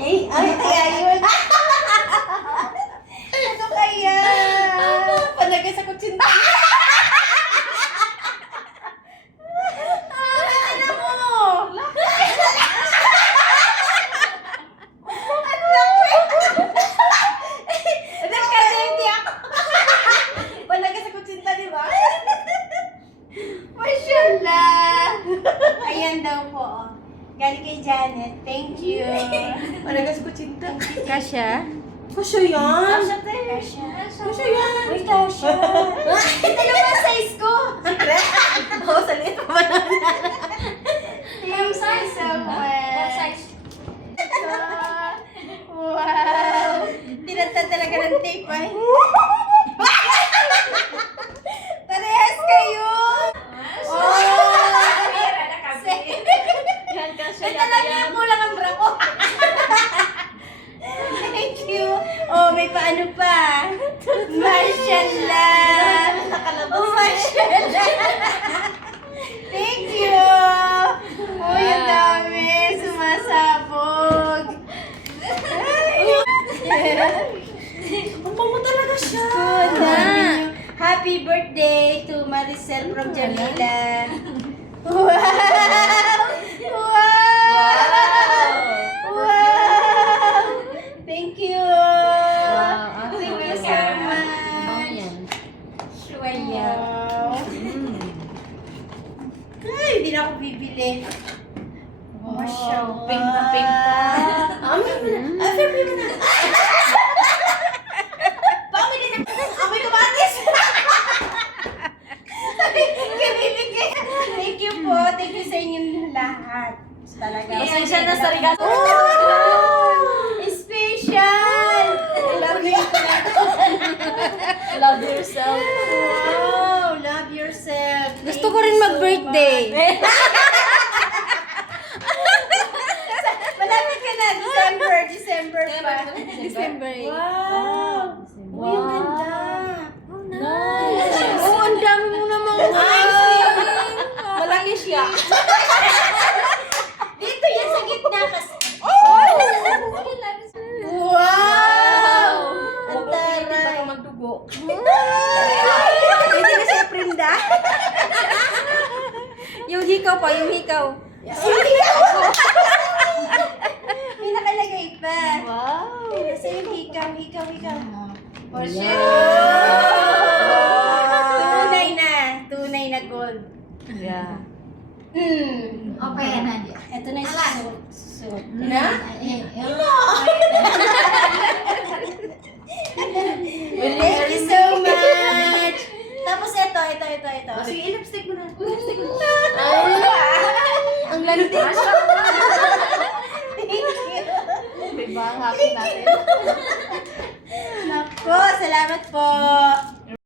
Ay, kaya yun. Ano kaya? Palagay sa kutsinta. Ano mo? Ang laki. Kasi hindi ako. Palagay sa kutsinta, di ba? Mashallah. Ayan daw po. Galing kay Janet. Thank you. Palagay sa kutsinta. Kasha? Kasya yan. Kasha. Kasya yan. Uy, Kasha. Ito naman size ko. Oo, sa liit pa na. Ma'am size. So What much. size? Wow. Tinatad talaga ng tape ay. Parehas kayo. Oh. Yan, Kasha. Ay, talaga kulang ang bra ko. Thank you. Oh, may paano pa. Mashallah. Oh, mashallah. Thank you. Oh, yung dami. Sumasabog. Ang bango talaga siya. Na. Happy birthday to Maricel from Jamila. Wow! Wow! Wow! Thank you! Thank you so much! Shuwaya. Wow! Ay, hindi na ako bibili. Mashallah. Pink na pink pa. Amoy mo na. Amoy mo na. Pamoy ka na. Amoy kamatis. Thank you po. Thank you sa inyong lahat. Talaga. Pasensya na sa regalo. Oh! Special! Love you. Love yourself. Wow! Love yourself. Gusto ko rin mag-birthday. Malapit ka na. December pa. December 8. Wow! Uy, ang ganda. Nice. Oh, ang dami mo namang Malaki siya. Dito yan sa gitna kasi. Oh! Wow! Ang Hindi taray. pa magdugo. Hindi na siya prinda. Yung hikaw pa, yung hikaw. May nakalagay pa. Wow. Nasa yung hikaw. For sure. Wow. Tunay na gold. Yeah. Okay na dia. Ito na yung susuot. Na? Thank you so much. Tapos ito. Sige, lipstick mo na. Ang landi. Thank you. Diba? Happy natin. Nako, salamat po.